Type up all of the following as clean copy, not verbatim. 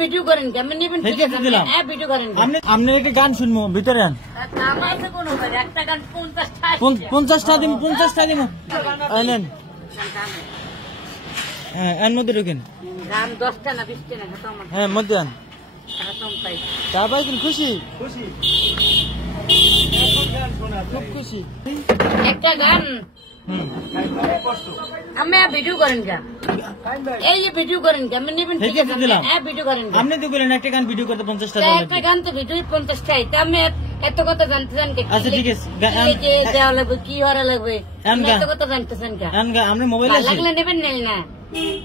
Video করেন কেমন নেবেন হ্যাঁ ভিডিও করেন আপনি একটা গান শুনবো ভিতরে আন একটা গান 50টা দিব 50টা দিব আনেন হ্যাঁ এর মধ্যে ঢোকেন দাম 10টা না 20টা না হ্যাঁ মধ্যে আন তা পাইছেন খুশি খুশি খুব খুশি একটা গান আমি ভিডিও করেন কে এই যে ভিডিও করেন কে আমি নেবেন হ্যাঁ ভিডিও করেন আপনি তো বলেন একটা গান ভিডিও করতে 50টা একটা গান তো ভিডিও 50টাই তা আমি এত কথা জানতেছেন কে আচ্ছা ঠিক আছে যে দেওয়া লাগবে কি হওয়া লাগবে এত কথা জানতেছেন কে আপনি মোবাইল আছে লাগলে নেবেন না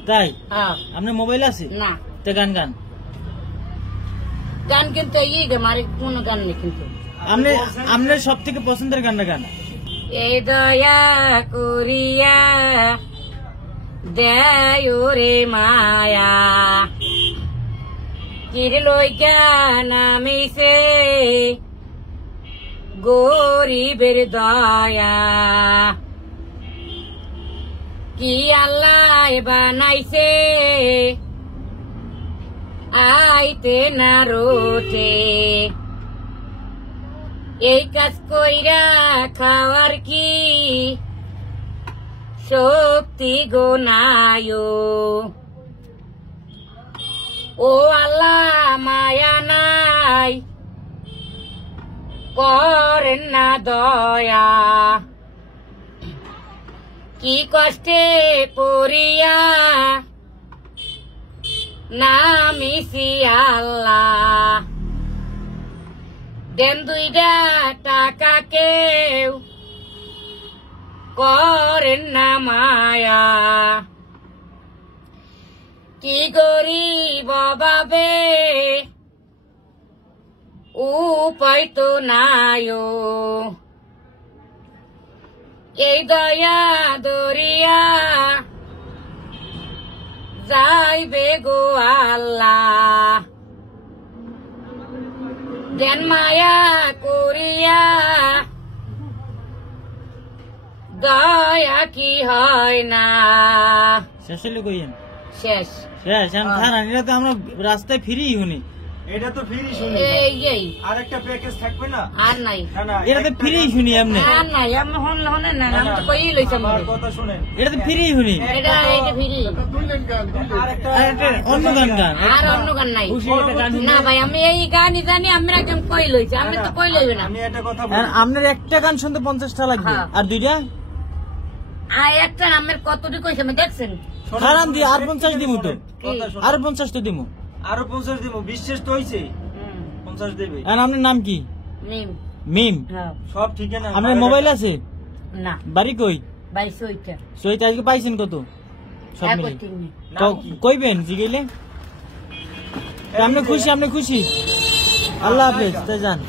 তাই হ্যাঁ আপনার মোবাইল আছে না তো গান গান কিন্তু এই মারি কোন গান নেই কিন্তু আপনার সব থেকে পছন্দের গানটা গান এই দয়া করিয়া দেয় রে মায়া কিরলই জ্ঞান আমিছে গরিবের দয়া কি আল্লাহ বানাইছে আইতে না রোটে এই কাজ কইরা খাওয়ার কি শক্তি গোনায় ও আল্লাহ মায়া নাই করেন না দয়া কি কষ্টে পড়িয়া নামিছি আল্লাহ দেন 2টা টাকা কেউ করেন না মায়া কি গরিব বাবে উপায় তো নাই এই দয়া দরিয়া যাইবে গো আল্লাহ দেন মায়া করিয়া দয়া কি হয় না শেষ হলে কইেন শেষ এটা তো আমরা রাস্তায় ফিরি শুনি এটা তো ফ্রি শুনি এই আরেকটা প্যাকেজ থাকবে না আর নাই এটা তো ফ্রি শুনি এমনি আর নাই আমি হন না আমি তো কই লইছাম আমার কথা শুনেন এটা তো ফ্রি শুনি এটা ফ্রি আরেকটা অন্য গান আর অন্য গান নাই না ভাই আমি এই গানই জানি আমরা একদম কই লইছি আমি তো কই লইব না আমি একটা কথা আপনার একটা গান শুনতে 50টা লাগবে আর 2টা একটা আমার কতটি কইছে আমি দেখছেন খারাপ দি আর 50 দিমু তো আর 50 তো দিমু আরো 50 দিব বিশ্বাস তো হইছে 50 দেবে আর আপনার নাম কি মিম সব ঠিক না আপনার মোবাইল আছে না বাড়ি কই ভাই সইটা আজকে পাইছেন কত সব মিলে কইবেন জিগাইলে আপনি খুশি আল্লাহ হাফেজ তাই যান।